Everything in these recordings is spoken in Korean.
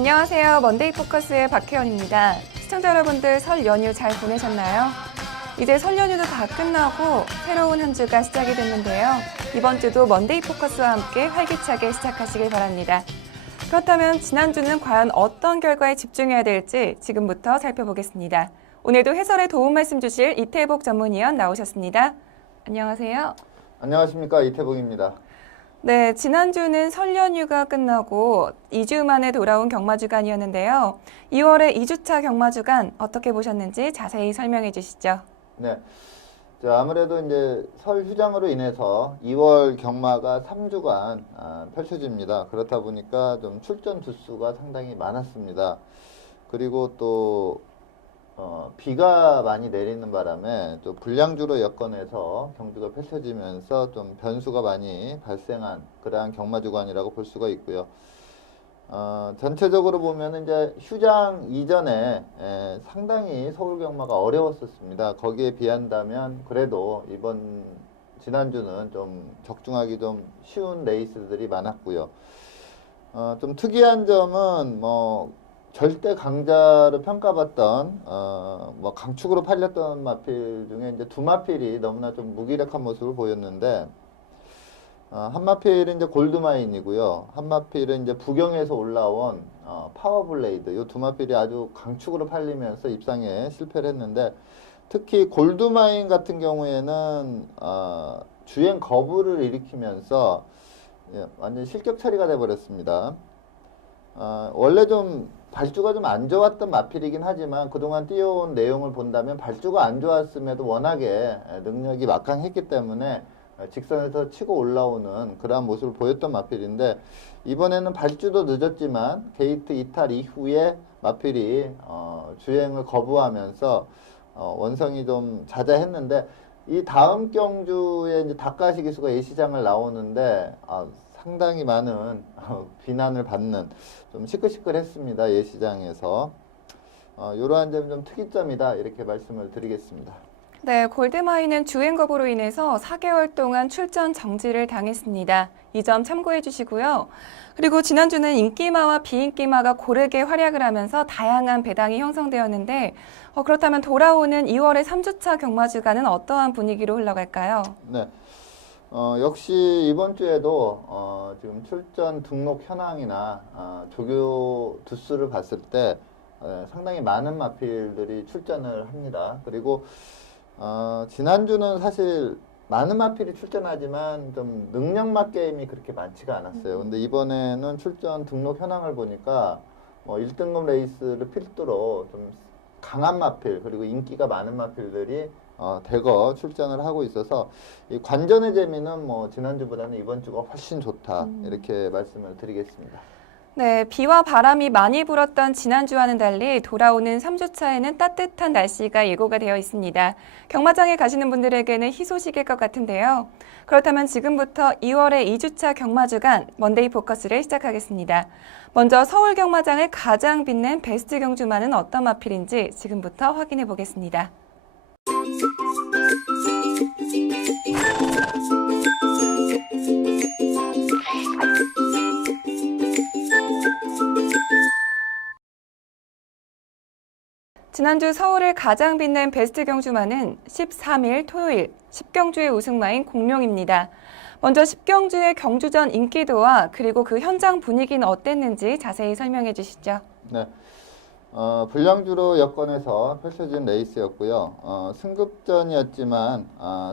안녕하세요. 먼데이 포커스의 박혜연입니다. 시청자 여러분들 설 연휴 잘 보내셨나요? 이제 설 연휴도 다 끝나고 새로운 한 주가 시작이 됐는데요. 이번 주도 먼데이 포커스와 함께 활기차게 시작하시길 바랍니다. 그렇다면 지난주는 과연 어떤 결과에 집중해야 될지 지금부터 살펴보겠습니다. 오늘도 해설에 도움 말씀 주실 이태복 전문위원 나오셨습니다. 안녕하세요. 안녕하십니까, 이태복입니다. 네, 지난주는 설 연휴가 끝나고 2주 만에 돌아온 경마주간이었는데요. 2월의 2주차 경마주간 어떻게 보셨는지 자세히 설명해 주시죠. 네. 아무래도 이제 설 휴장으로 인해서 2월 경마가 3주간 펼쳐집니다. 그렇다 보니까 좀 출전 주수가 상당히 많았습니다. 그리고 또 비가 많이 내리는 바람에 또 불량주로 여건에서 경주가 펼쳐지면서 좀 변수가 많이 발생한 그러한 경마주간이라고 볼 수가 있고요. 전체적으로 보면 이제 휴장 이전에 상당히 서울 경마가 어려웠었습니다. 거기에 비한다면 그래도 지난주는 좀 적중하기 좀 쉬운 레이스들이 많았고요. 좀 특이한 점은 절대 강자로 평가받던 강축으로 팔렸던 마필 중에 이제 두 마필이 너무나 좀 무기력한 모습을 보였는데 한 마필은 이제 골드마인이고요. 한 마필은 이제 부경에서 올라온 파워블레이드. 이 두 마필이 아주 강축으로 팔리면서 입상에 실패를 했는데 특히 골드마인 같은 경우에는 주행 거부를 일으키면서 완전 실격 처리가 돼 버렸습니다. 원래 좀 발주가 좀 안 좋았던 마필이긴 하지만 그동안 뛰어온 내용을 본다면 발주가 안 좋았음에도 워낙에 능력이 막강했기 때문에 직선에서 치고 올라오는 그러한 모습을 보였던 마필인데 이번에는 발주도 늦었지만 게이트 이탈 이후에 마필이 주행을 거부하면서 원성이 좀 자자했는데 이 다음 경주에 이제 닭가시 기수가 예시장을 나오는데 상당히 많은 비난을 받는 좀 시끌시끌했습니다. 예시장에서 이러한 점이 좀 특이점이다 이렇게 말씀을 드리겠습니다. 네, 골드마인은 주행 거부로 인해서 4개월 동안 출전 정지를 당했습니다. 이 점 참고해 주시고요. 그리고 지난주는 인기마와 비인기마가 고르게 활약을 하면서 다양한 배당이 형성되었는데 그렇다면 돌아오는 2월의 3주차 경마주간은 어떠한 분위기로 흘러갈까요? 네. 역시 이번 주에도 지금 출전 등록 현황이나 조교 두수를 봤을 때 상당히 많은 마필들이 출전을 합니다. 그리고 지난주는 사실 많은 마필이 출전하지만 좀 능력마 게임이 그렇게 많지가 않았어요. 근데 이번에는 출전 등록 현황을 보니까 1등급 레이스를 필두로 좀 강한 마필 그리고 인기가 많은 마필들이 대거 출전을 하고 있어서 이 관전의 재미는 지난주보다는 이번 주가 훨씬 좋다 이렇게 말씀을 드리겠습니다. 네, 비와 바람이 많이 불었던 지난주와는 달리 돌아오는 3주차에는 따뜻한 날씨가 예고가 되어 있습니다. 경마장에 가시는 분들에게는 희소식일 것 같은데요. 그렇다면 지금부터 2월의 2주차 경마주간 먼데이 포커스를 시작하겠습니다. 먼저 서울 경마장을 가장 빛낸 베스트 경주마는 어떤 마필인지 지금부터 확인해 보겠습니다. 지난주 서울을 가장 빛낸 베스트 경주마는 13일 토요일 10경주의 우승마인 공룡입니다. 먼저 10경주의 경주전 인기도와 그리고 그 현장 분위기는 어땠는지 자세히 설명해 주시죠. 네. 불량주로 여건에서 펼쳐진 레이스였고요. 승급전이었지만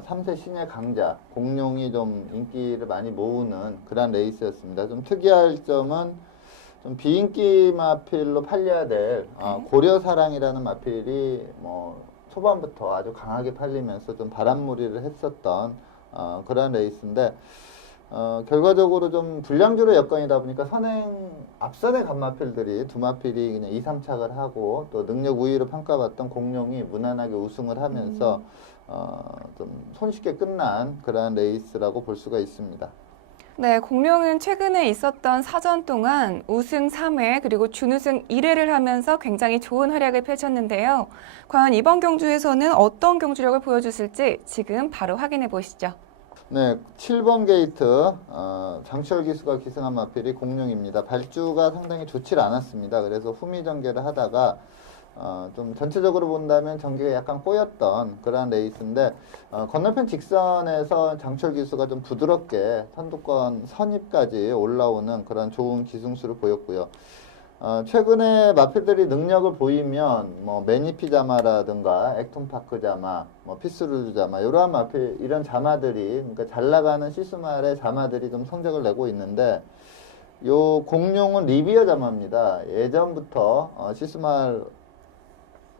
3세 신의 강자 공룡이 좀 인기를 많이 모으는 그런 레이스였습니다. 좀 특이할 점은 좀 비인기 마필로 팔려야 될 고려사랑이라는 마필이 초반부터 아주 강하게 팔리면서 좀 바람무리를 했었던 그런 레이스인데 결과적으로 좀 불량주로 여건이다 보니까 앞선에 간 마필들이 두 마필이 그냥 2, 3착을 하고 또 능력 우위로 평가받던 공룡이 무난하게 우승을 하면서 좀 손쉽게 끝난 그런 레이스라고 볼 수가 있습니다. 네, 공룡은 최근에 있었던 사전 동안 우승 3회 그리고 준우승 1회를 하면서 굉장히 좋은 활약을 펼쳤는데요. 과연 이번 경주에서는 어떤 경주력을 보여줬을지 지금 바로 확인해 보시죠. 네, 7번 게이트 장철 기수가 기승한 마필이 공룡입니다. 발주가 상당히 좋지 않았습니다. 그래서 후미 전개를 하다가 좀 전체적으로 본다면 전개가 약간 꼬였던 그러한 레이스인데 건너편 직선에서 장철 기수가 좀 부드럽게 선두권 선입까지 올라오는 그런 좋은 기승수를 보였고요. 최근에 마필들이 능력을 보이면 뭐 매니피 자마라든가 액톤파크 자마, 뭐 피스루즈 자마 이러한 마필 이런 자마들이 그러니까 잘 나가는 시스말의 자마들이 좀 성적을 내고 있는데 요 공룡은 리비어 자마입니다. 예전부터 시스말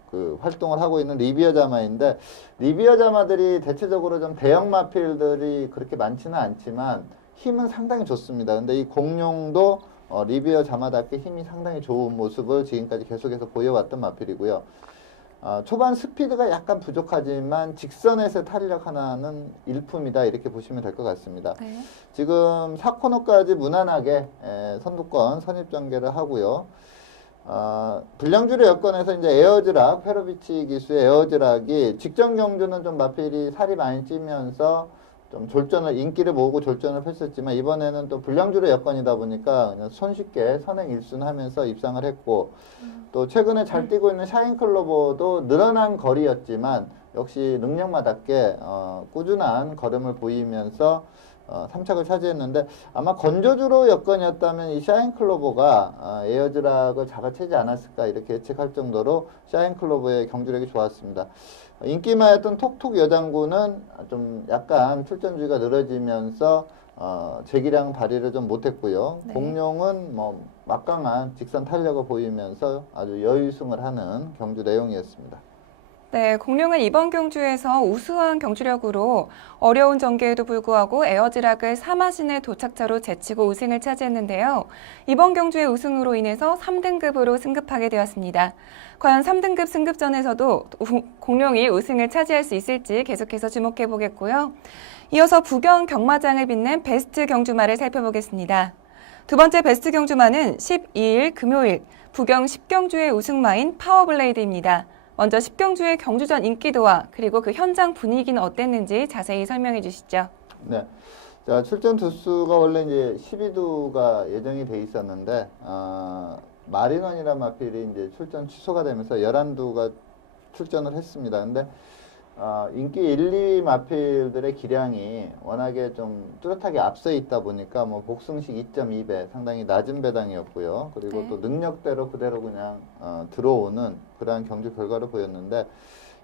그 활동을 하고 있는 리비어 자마인데 리비어 자마들이 대체적으로 좀 대형 마필들이 그렇게 많지는 않지만 힘은 상당히 좋습니다. 근데 이 공룡도 리비어 자마답게 힘이 상당히 좋은 모습을 지금까지 계속해서 보여왔던 마필이고요. 초반 스피드가 약간 부족하지만 직선에서 탄력 하나는 일품이다 이렇게 보시면 될 것 같습니다. 네. 지금 4코너까지 무난하게 선두권 선입 전개를 하고요. 불량주류 여건에서 이제 에어즈락, 페로비치 기수의 에어즈락이 직전 경주는 좀 마필이 살이 많이 찌면서 좀 인기를 모으고 졸전을 펼쳤지만 이번에는 또 불량주류 여건이다 보니까 그냥 손쉽게 선행 일순하면서 입상을 했고 또 최근에 잘 뛰고 있는 샤인클로버도 늘어난 거리였지만 역시 능력마답게 꾸준한 걸음을 보이면서 3착을 차지했는데 아마 건조주로 여건이었다면 이 샤인클로버가 에어즈락을 잡아채지 않았을까 이렇게 예측할 정도로 샤인클로버의 경주력이 좋았습니다. 인기마였던 톡톡 여장군은 좀 약간 출전주의가 늘어지면서 재기량 발휘를 좀 못했고요. 네. 공룡은 뭐 막강한 직선 탄력을 보이면서 아주 여유승을 하는 경주 내용이었습니다. 네, 공룡은 이번 경주에서 우수한 경주력으로 어려운 전개에도 불구하고 에어즈락을 3마신의 도착자로 제치고 우승을 차지했는데요. 이번 경주의 우승으로 인해서 3등급으로 승급하게 되었습니다. 과연 3등급 승급전에서도 공룡이 우승을 차지할 수 있을지 계속해서 주목해 보겠고요. 이어서 부경 경마장을 빛낸 베스트 경주마를 살펴보겠습니다. 두 번째 베스트 경주마는 12일 금요일 부경 10경주의 우승마인 파워블레이드입니다. 먼저 10경주의 경주전 인기도와 그리고 그 현장 분위기는 어땠는지 자세히 설명해 주시죠. 네. 자, 출전 두수가 원래 이제 12두가 예정이 돼 있었는데, 마린원이라는 마필이 이제 출전 취소가 되면서 11두가 출전을 했습니다. 근데, 인기 1, 2위 마필들의 기량이 워낙에 좀 뚜렷하게 앞서 있다 보니까 뭐 복승식 2.2배 상당히 낮은 배당이었고요. 그리고 네. 또 능력대로 그대로 그냥 들어오는 그러한 경주 결과를 보였는데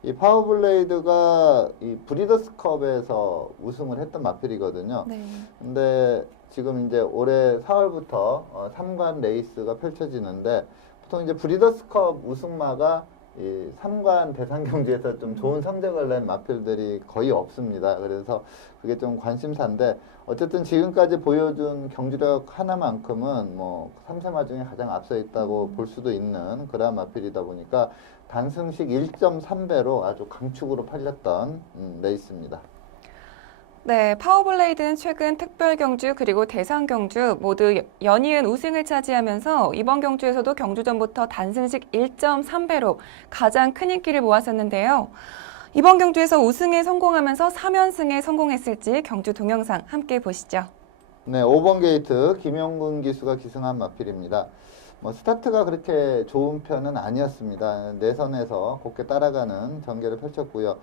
이 파워블레이드가 이 브리더스컵에서 우승을 했던 마필이거든요. 네. 근데 지금 이제 올해 4월부터 3관 레이스가 펼쳐지는데 보통 이제 브리더스컵 우승마가 이 3관 대상 경주에서 좀 좋은 성적을 낸 마필들이 거의 없습니다. 그래서 그게 좀 관심사인데 어쨌든 지금까지 보여준 경주력 하나만큼은 뭐 3세마 중에 가장 앞서 있다고 볼 수도 있는 그러한 마필이다 보니까 단승식 1.3배로 아주 강축으로 팔렸던 레이스입니다. 네, 파워블레이드는 최근 특별경주 그리고 대상경주 모두 연이은 우승을 차지하면서 이번 경주에서도 경주전부터 단승식 1.3배로 가장 큰 인기를 모았었는데요. 이번 경주에서 우승에 성공하면서 3연승에 성공했을지 경주 동영상 함께 보시죠. 네, 5번 게이트 김영근 기수가 기승한 마필입니다. 뭐 스타트가 그렇게 좋은 편은 아니었습니다. 내선에서 곱게 따라가는 전개를 펼쳤고요.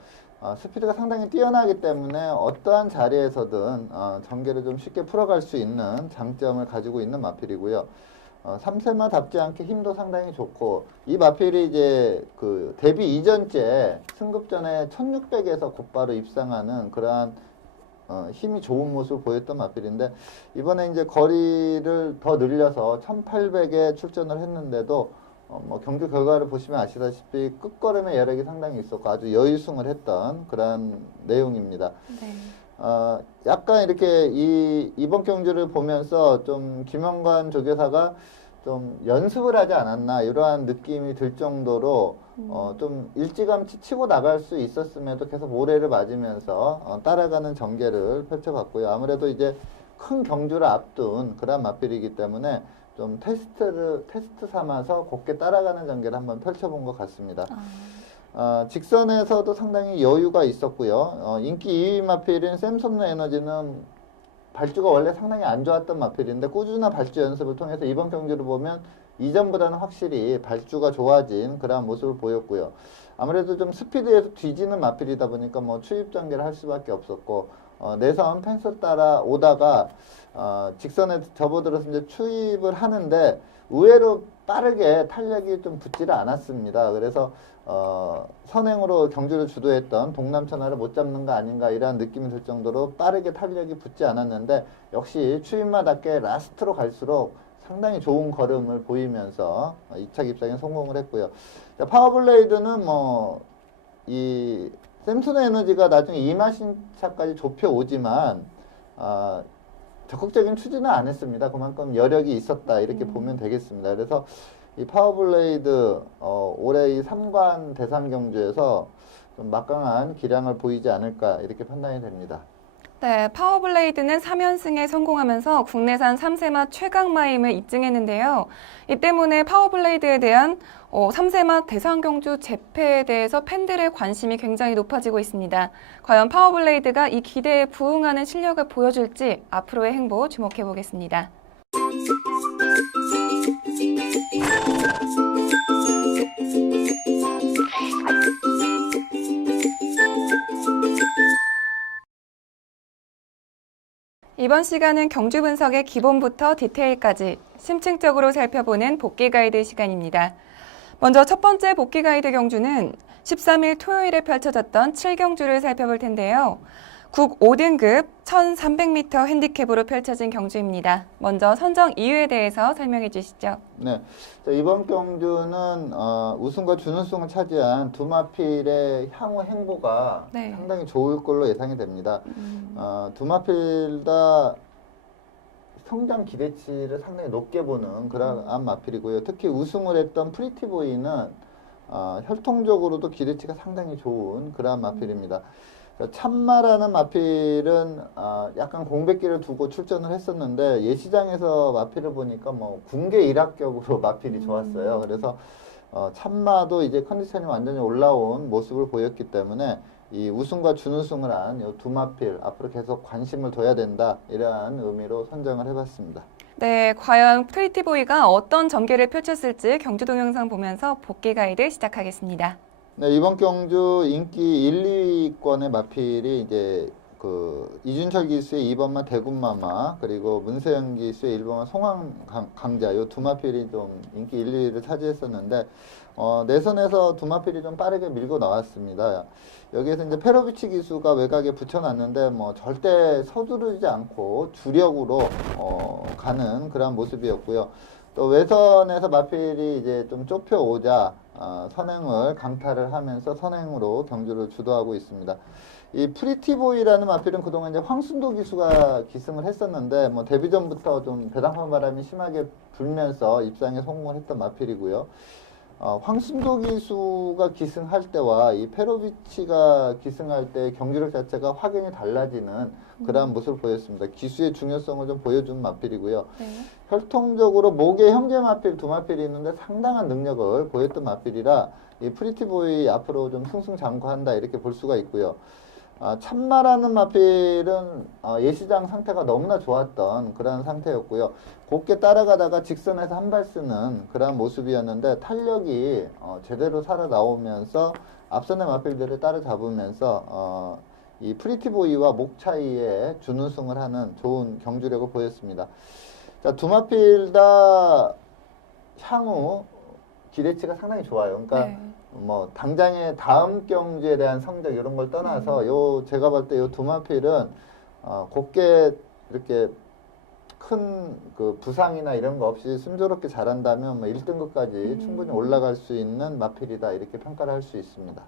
스피드가 상당히 뛰어나기 때문에 어떠한 자리에서든 전개를 좀 쉽게 풀어갈 수 있는 장점을 가지고 있는 마필이고요. 3세마답지 않게 힘도 상당히 좋고 이 마필이 이제 그 데뷔 이전째 승급전에 1600에서 곧바로 입상하는 그러한 힘이 좋은 모습을 보였던 마필인데 이번에 이제 거리를 더 늘려서 1800에 출전을 했는데도 뭐 경주 결과를 보시면 아시다시피 끝걸음의 여력이 상당히 있었고 아주 여유승을 했던 그런 내용입니다. 네. 약간 이렇게 이번 경주를 보면서 좀 김영관 조교사가 좀 연습을 하지 않았나 이러한 느낌이 들 정도로 좀 일찌감치 치고 나갈 수 있었음에도 계속 모래를 맞으면서 따라가는 전개를 펼쳐봤고요. 아무래도 이제 큰 경주를 앞둔 그런 마필이기 때문에 좀 테스트 삼아서 곱게 따라가는 전개를 한번 펼쳐본 것 같습니다. 직선에서도 상당히 여유가 있었고요. 인기 2위 마필인 샘섬노 에너지는 발주가 원래 상당히 안 좋았던 마필인데 꾸준한 발주 연습을 통해서 이번 경기를 보면 이전보다는 확실히 발주가 좋아진 그런 모습을 보였고요. 아무래도 좀 스피드에서 뒤지는 마필이다 보니까 뭐 추입 전개를 할 수밖에 없었고 내선 펜서 따라 오다가 직선에 접어들어서 이제 추입을 하는데 의외로 빠르게 탄력이 좀 붙지를 않았습니다. 그래서 선행으로 경주를 주도했던 동남천하를 못 잡는 거 아닌가 이런 느낌이 들 정도로 빠르게 탄력이 붙지 않았는데 역시 추임마답게 라스트로 갈수록 상당히 좋은 걸음을 보이면서 2차 입상에 성공을 했고요. 자, 파워블레이드는 이 샘슨 에너지가 나중에 2마신차까지 좁혀오지만 적극적인 추진은 안 했습니다. 그만큼 여력이 있었다 이렇게 보면 되겠습니다. 그래서 이 파워블레이드 올해 이 3관 대상 경주에서 좀 막강한 기량을 보이지 않을까 이렇게 판단이 됩니다. 네, 파워블레이드는 3연승에 성공하면서 국내산 3세마 최강마임을 입증했는데요. 이 때문에 파워블레이드에 대한 3세마 대상경주 재패에 대해서 팬들의 관심이 굉장히 높아지고 있습니다. 과연 파워블레이드가 이 기대에 부응하는 실력을 보여줄지 앞으로의 행보 주목해 보겠습니다. 이번 시간은 경주 분석의 기본부터 디테일까지 심층적으로 살펴보는 복귀 가이드 시간입니다. 먼저 첫 번째 복귀 가이드 경주는 13일 토요일에 펼쳐졌던 7경주를 살펴볼 텐데요. 국 5등급 1300m 핸디캡으로 펼쳐진 경주입니다. 먼저 선정 이유에 대해서 설명해 주시죠. 네, 자, 이번 경주는 우승과 준우승을 차지한 두 마필의 향후 행보가 네. 상당히 좋을 걸로 예상이 됩니다. 두 마필 다 성장 기대치를 상당히 높게 보는 그러한 마필이고요. 특히 우승을 했던 프리티보이는 혈통적으로도 기대치가 상당히 좋은 그러한 마필입니다. 참마라는 마필은 약간 공백기를 두고 출전을 했었는데 예시장에서 마필을 보니까 뭐 군계 일합격으로 마필이 좋았어요. 그래서 참마도 이제 컨디션이 완전히 올라온 모습을 보였기 때문에 이 우승과 준우승을 한 이 두 마필 앞으로 계속 관심을 둬야 된다 이러한 의미로 선정을 해봤습니다. 네, 과연 프리티보이가 어떤 전개를 펼쳤을지 경주 동영상 보면서 복귀 가이드 시작하겠습니다. 네, 이번 경주 인기 1, 2위권의 마필이 이제 이준철 기수의 2번마 대군마마 그리고 문세영 기수의 1번마 송황강자 요 두 마필이 좀 인기 1, 2위를 차지했었는데 내선에서 두 마필이 좀 빠르게 밀고 나왔습니다. 여기에서 이제 페로비치 기수가 외곽에 붙여놨는데 뭐 절대 서두르지 않고 주력으로 가는 그런 모습이었고요. 또 외선에서 마필이 이제 좀 좁혀오자 선행을 강타를 하면서 선행으로 경주를 주도하고 있습니다. 이 프리티보이라는 마필은 그동안 이제 황순도 기수가 기승을 했었는데 뭐 데뷔 전부터 좀 배당판 바람이 심하게 불면서 입상에 성공을 했던 마필이고요. 황순도 기수가 기승할 때와 이 페로비치가 기승할 때 경기력 자체가 확연히 달라지는 그러한 모습을 보였습니다. 기수의 중요성을 좀 보여준 마필이고요. 네. 혈통적으로 목에 형제 마필 두 마필이 있는데 상당한 능력을 보였던 마필이라 이 프리티보이 앞으로 좀 승승장구한다 이렇게 볼 수가 있고요. 참마라는 마필은 예시장 상태가 너무나 좋았던 그런 상태였고요. 곱게 따라가다가 직선에서 한 발 쓰는 그런 모습이었는데 탄력이 제대로 살아나오면서 앞선의 마필들을 따라잡으면서 이 프리티보이와 목 차이에 준우승을 하는 좋은 경주력을 보였습니다. 자, 두 마필 다 향후 기대치가 상당히 좋아요. 그러니까 네. 뭐 당장의 다음 경주에 대한 성적 이런 걸 떠나서 제가 볼 때 요 두 마필은 곱게 이렇게 큰 그 부상이나 이런 거 없이 순조롭게 잘한다면 뭐 1등급까지 충분히 올라갈 수 있는 마필이다 이렇게 평가를 할 수 있습니다.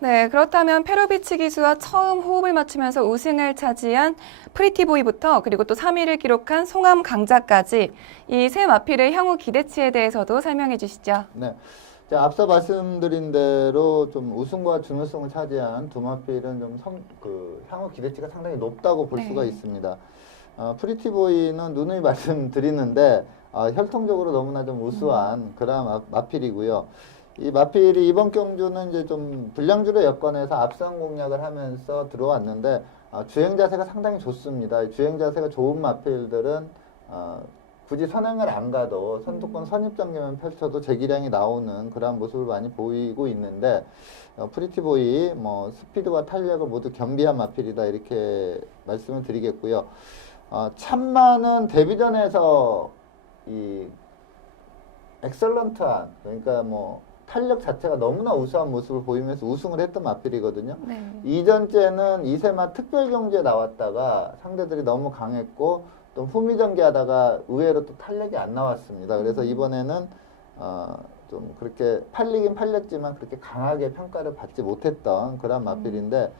네, 그렇다면 페로비치 기수와 처음 호흡을 맞추면서 우승을 차지한 프리티보이부터 그리고 또 3위를 기록한 송암 강자까지 이 세 마필의 향후 기대치에 대해서도 설명해 주시죠. 네. 자, 앞서 말씀드린 대로 좀 우승과 준우승을 차지한 두 마필은 좀 향후 기대치가 상당히 높다고 볼 수가 있습니다. 프리티보이는 누누이 말씀드리는데 혈통적으로 너무나 좀 우수한 그런 마필이고요. 이 마필이 이번 경주는 이제 좀 불량주로 여건에서 앞선 공략을 하면서 들어왔는데 주행 자세가 상당히 좋습니다. 주행 자세가 좋은 마필들은 굳이 선행을 안 가도 선두권 선입전개만 펼쳐도 제기량이 나오는 그런 모습을 많이 보이고 있는데 프리티보이 뭐 스피드와 탄력을 모두 겸비한 마필이다 이렇게 말씀을 드리겠고요. 참마는 데뷔전에서 이 엑설런트한 그러니까 뭐 탄력 자체가 너무나 우수한 모습을 보이면서 우승을 했던 마필이거든요. 네. 이전째는 이세마 특별경주에 나왔다가 상대들이 너무 강했고 또 후미전개하다가 의외로 또 탄력이 안 나왔습니다. 그래서 이번에는 좀 그렇게 팔리긴 팔렸지만 그렇게 강하게 평가를 받지 못했던 그런 마필인데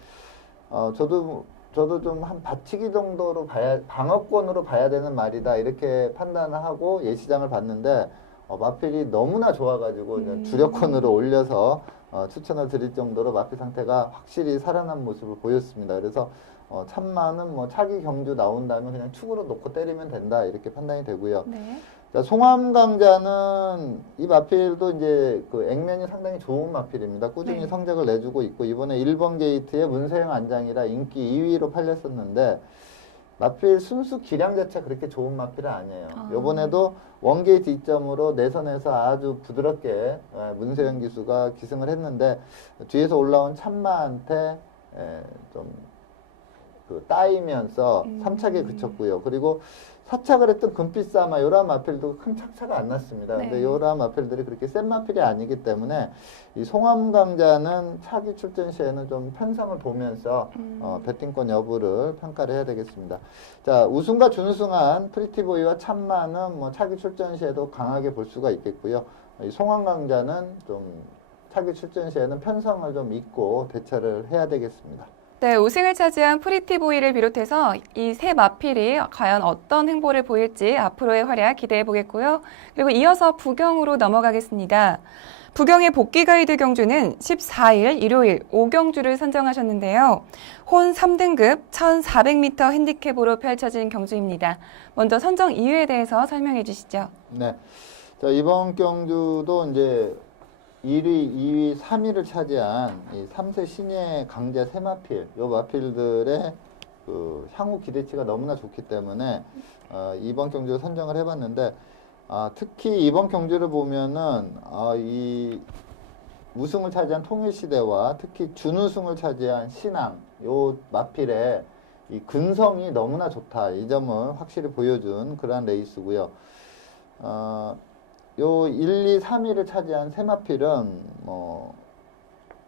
저도 좀 한 받치기 정도로 방어권으로 봐야 되는 말이다 이렇게 판단을 하고 예시장을 봤는데 마필이 너무나 좋아가지고 주력권으로 올려서 추천을 드릴 정도로 마필 상태가 확실히 살아난 모습을 보였습니다. 그래서 참마는 뭐 차기 경주 나온다면 그냥 축으로 놓고 때리면 된다 이렇게 판단이 되고요. 네. 자, 송암강자는 이 마필도 이제 그 액면이 상당히 좋은 마필입니다. 꾸준히 네. 성적을 내주고 있고 이번에 1번 게이트에 문세영 안장이라 인기 2위로 팔렸었는데 마필 순수 기량 자체가 그렇게 좋은 마필은 아니에요. 이번에도 원게이트 2점으로 내선에서 아주 부드럽게 문세영 기수가 기승을 했는데 뒤에서 올라온 참마한테 좀 그 따이면서 3착에 그쳤고요. 그리고 4착을 했던 금빛사마 이러한 마필도 큰 착차가 안 났습니다. 네. 근데 이러한 마필들이 그렇게 센 마필이 아니기 때문에 이 송암강자는 차기 출전 시에는 좀 편성을 보면서 배팅권 여부를 평가를 해야 되겠습니다. 자, 우승과 준우승한 프리티보이와 참마는 뭐 차기 출전 시에도 강하게 볼 수가 있겠고요. 이 송암강자는 좀 차기 출전 시에는 편성을 좀 잊고 대처를 해야 되겠습니다. 네, 우승을 차지한 프리티보이를 비롯해서 이 세 마필이 과연 어떤 행보를 보일지 앞으로의 활약 기대해 보겠고요. 그리고 이어서 부경으로 넘어가겠습니다. 부경의 복귀 가이드 경주는 14일 일요일 5경주를 선정하셨는데요. 혼 3등급 1400m 핸디캡으로 펼쳐진 경주입니다. 먼저 선정 이유에 대해서 설명해 주시죠. 네. 자, 이번 경주도 이제 1위, 2위, 3위를 차지한 이 3세 신예 강자 세 마필, 요 마필들의 그 향후 기대치가 너무나 좋기 때문에 이번 경주를 선정을 해봤는데 특히 이번 경주를 보면은 이 우승을 차지한 통일시대와 특히 준우승을 차지한 신앙, 요 마필의 이 근성이 너무나 좋다. 이 점을 확실히 보여준 그러한 레이스고요. 요 1, 2, 3위를 차지한 세마필은 뭐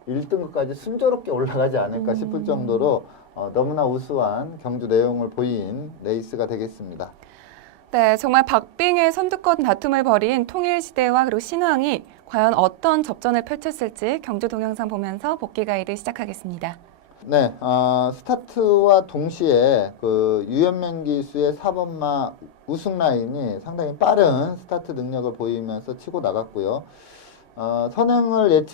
1등급까지 순조롭게 올라가지 않을까 싶을 정도로 너무나 우수한 경주 내용을 보인 레이스가 되겠습니다. 네, 정말 박빙의 선두권 다툼을 벌인 통일시대와 그리고 신황이 과연 어떤 접전을 펼쳤을지 경주 동영상 보면서 복귀 가이드 시작하겠습니다. 네, 스타트와 동시에 그 유연맹 기수의 4번마 우승 라인이 상당히 빠른 스타트 능력을 보이면서 치고 나갔고요. 선행을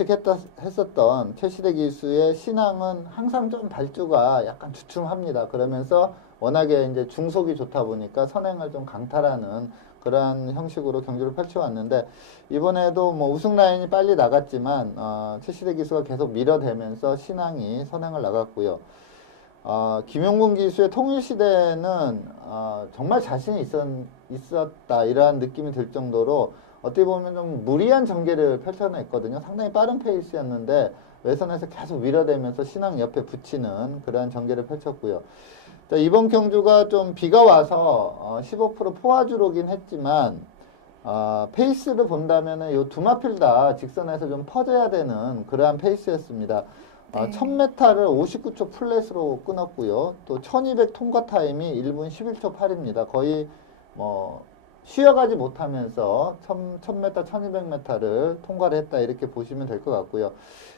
했었던 최시대 기수의 신앙은 항상 좀 발주가 약간 주춤합니다. 그러면서 워낙에 이제 중속이 좋다 보니까 선행을 좀 강탈하는 그러한 형식으로 경주를 펼쳐왔는데 이번에도 뭐 우승 라인이 빨리 나갔지만 최시대 기수가 계속 밀어대면서 신앙이 선행을 나갔고요. 김용군 기수의 통일시대는 정말 자신이 있었다 이러한 느낌이 들 정도로 어떻게 보면 좀 무리한 전개를 펼쳐냈거든요. 상당히 빠른 페이스였는데 외선에서 계속 밀어대면서 신앙 옆에 붙이는 그러한 전개를 펼쳤고요. 자, 이번 경주가 좀 비가 와서 15% 포화주로긴 했지만 페이스를 본다면은 요 두 마필 다 직선에서 좀 퍼져야 되는 그러한 페이스였습니다. 네. 1000m를 59초 플랫으로 끊었고요. 또 1200 통과 타임이 1분 11초 8입니다. 거의 뭐 쉬어가지 못하면서 1000m, 1200m를 통과를 했다 이렇게 보시면 될 것 같고요.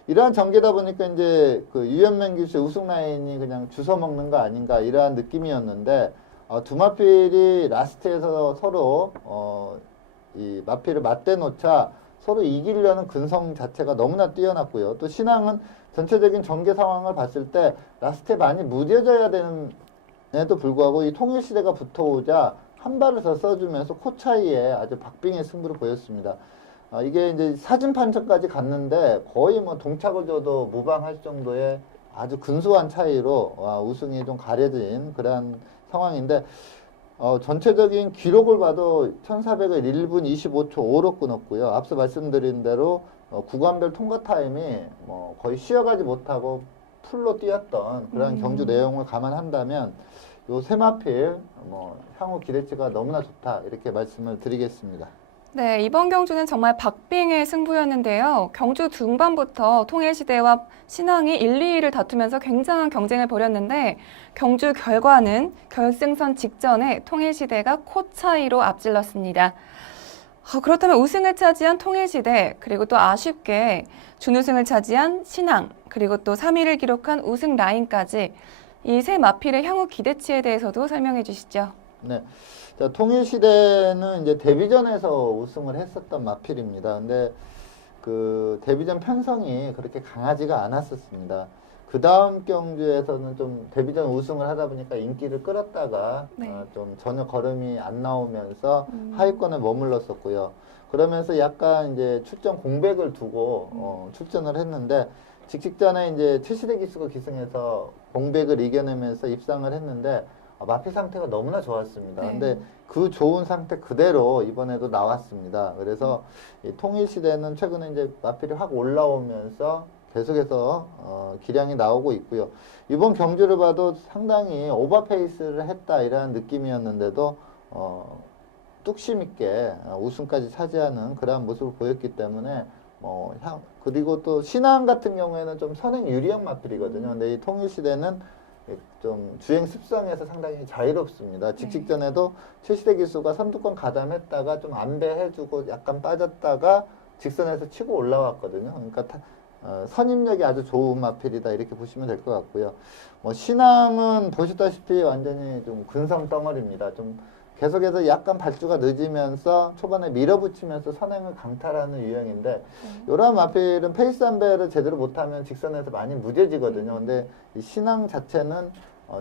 이러한 전개다 보니까 이제 그 유연맹 기수의 우승 라인이 그냥 주워 먹는 거 아닌가 이러한 느낌이었는데 두 마필이 라스트에서 서로 이 마필을 맞대 놓자 서로 이기려는 근성 자체가 너무나 뛰어났고요. 또 신앙은 전체적인 전개 상황을 봤을 때 라스트에 많이 무뎌져야 되는에도 불구하고 이 통일시대가 붙어오자 한 발을 더 써주면서 코 차이에 아주 박빙의 승부를 보였습니다. 이게 이제 사진 판정까지 갔는데 거의 뭐 동착을 줘도 무방할 정도의 아주 근소한 차이로 우승이 좀 가려진 그런 상황인데 전체적인 기록을 봐도 1400을 1분 25초 5로 끊었고요. 앞서 말씀드린 대로 구간별 통과 타임이 뭐 거의 쉬어가지 못하고 풀로 뛰었던 그런 경주 내용을 감안한다면 요 세마필 향후 기대치가 너무나 좋다 이렇게 말씀을 드리겠습니다. 네, 이번 경주는 정말 박빙의 승부였는데요. 경주 중반부터 통일시대와 신앙이 1, 2위를 다투면서 굉장한 경쟁을 벌였는데 경주 결과는 결승선 직전에 통일시대가 코 차이로 앞질렀습니다. 그렇다면 우승을 차지한 통일시대, 그리고 또 아쉽게 준우승을 차지한 신앙, 그리고 또 3위를 기록한 우승 라인까지 이 세 마필의 향후 기대치에 대해서도 설명해 주시죠. 네. 자, 통일시대는 이제 데뷔전에서 우승을 했었던 마필입니다. 근데 그 데뷔전 편성이 그렇게 강하지가 않았었습니다. 그 다음 경주에서는 좀 데뷔전 우승을 하다 보니까 인기를 끌었다가 네. 좀 전혀 걸음이 안 나오면서 하위권에 머물렀었고요. 그러면서 약간 이제 출전 공백을 두고 출전을 했는데 직전에 이제 최시대 기수가 기승해서 공백을 이겨내면서 입상을 했는데 마필 상태가 너무나 좋았습니다. 네. 근데 그 좋은 상태 그대로 이번에도 나왔습니다. 그래서 이 통일시대는 최근에 이제 마필이 확 올라오면서 계속해서 기량이 나오고 있고요. 이번 경주를 봐도 상당히 오버페이스를 했다 이런 느낌이었는데도 뚝심 있게 우승까지 차지하는 그러한 모습을 보였기 때문에 그리고 또 신안 같은 경우에는 좀 선행 유리형 마필이거든요. 근데 이 통일시대는 좀 주행 습성에서 상당히 자유롭습니다. 직전에도 최시대 기수가 선두권 가담했다가 좀 안배해주고 약간 빠졌다가 직선에서 치고 올라왔거든요. 그러니까 선임력이 아주 좋은 마필이다 이렇게 보시면 될 것 같고요. 신앙은 보시다시피 완전히 좀 근성 덩어리입니다. 좀 계속해서 약간 발주가 늦으면서 초반에 밀어붙이면서 선행을 강탈하는 유형인데 이러한 마필은 페이스 안배를 제대로 못하면 직선에서 많이 무뎌지거든요. 근데 이 신앙 자체는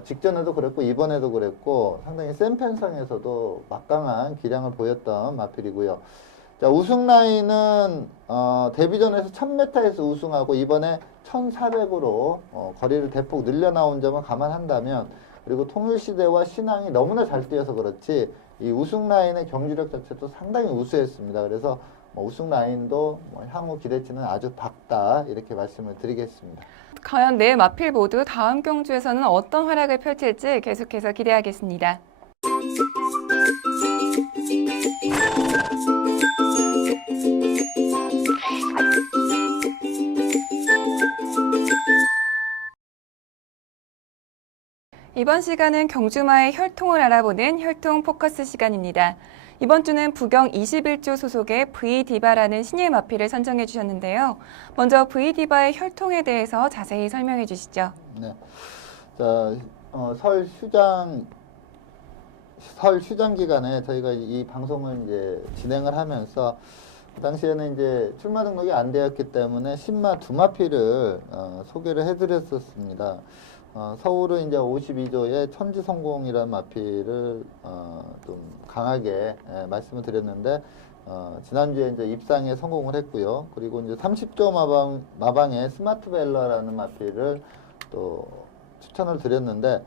직전에도 그랬고 이번에도 그랬고 상당히 센 편성에서도 막강한 기량을 보였던 마필이고요. 자, 우승 라인은 데뷔전에서 1000m에서 우승하고 이번에 1400으로 거리를 대폭 늘려 나온 점을 감안한다면 그리고 통일시대와 신앙이 너무나 잘 뛰어서 그렇지 이 우승 라인의 경주력 자체도 상당히 우수했습니다. 그래서 우승 라인도 향후 기대치는 아주 밝다 이렇게 말씀을 드리겠습니다. 과연 네 마필 모두 다음 경주에서는 어떤 활약을 펼칠지 계속해서 기대하겠습니다. 이번 시간은 경주마의 혈통을 알아보는 혈통 포커스 시간입니다. 이번 주는 부경 21조 소속의 V디바라는 신예 마필을 선정해 주셨는데요. 먼저 V디바의 혈통에 대해서 자세히 설명해 주시죠. 네. 자, 설 휴장 기간에 저희가 이 방송을 이제 진행을 하면서 그 당시에는 이제 출마 등록이 안 되었기 때문에 신마 두 마필을 소개를 해드렸었습니다. 서울은 이제 52조의 천지성공이라는 마필을 좀 강하게 말씀을 드렸는데 지난주에 이제 입상에 성공을 했고요. 그리고 이제 30조 마방의 스마트벨러라는 마필을 또 추천을 드렸는데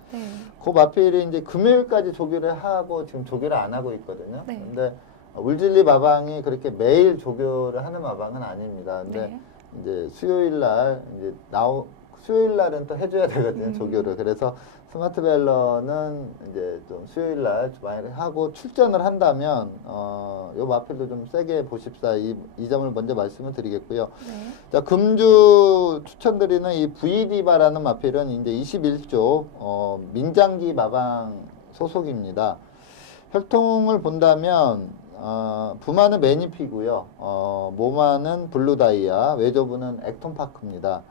그 마필이 이제 금요일까지 조교를 하고 지금 조교를 안 하고 있거든요. 근데 울진리 마방이 그렇게 매일 조교를 하는 마방은 아닙니다. 근데 이제 수요일 날은 또 해줘야 되거든요, 조교를. 그래서 스마트벨러는 이제 좀 수요일 날 주말에 하고 출전을 한다면, 요 마필도 좀 세게 보십사. 이 점을 먼저 말씀을 드리겠고요. 자, 금주 추천드리는 이 V디바라는 마필은 이제 21조, 민장기 마방 소속입니다. 혈통을 본다면, 부마는 매니피고요. 모마는 블루다이아, 외조부는 액톤파크입니다.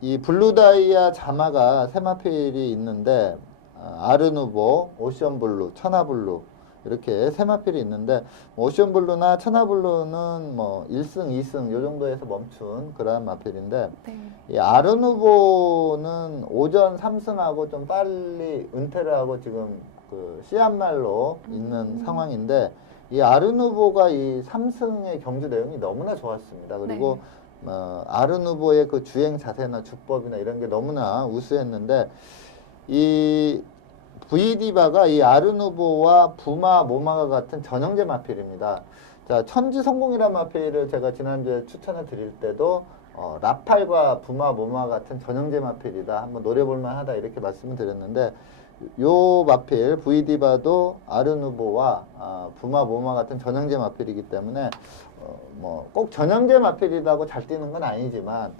이 블루다이아 자마가 세 마필이 있는데 아르누보, 오션블루, 천하블루 이렇게 세 마필이 있는데 오션블루나 천하블루는 1승, 2승 요 정도에서 멈춘 그러한 마필인데 이 아르누보는 오전 3승하고 좀 빨리 은퇴를 하고 지금 그 씨앗말로 있는 상황인데 이 아르누보가 이 3승의 경주 내용이 너무나 좋았습니다. 그리고 아르누보의 그 주행 자세나 주법이나 이런 게 너무나 우수했는데 이 VD바가 이 아르누보와 부마, 모마가 같은 전형제 마필입니다. 자, 천지 성공이라는 마필을 제가 지난주에 추천을 드릴 때도 라팔과 부마, 모마 같은 전형제 마필이다. 한번 노려볼만 하다. 이렇게 말씀을 드렸는데 요 마필 VD바도 아르누보와 부마, 모마 같은 전형제 마필이기 때문에 뭐 꼭 전형제 마필이라고 잘 뛰는 건 아니지만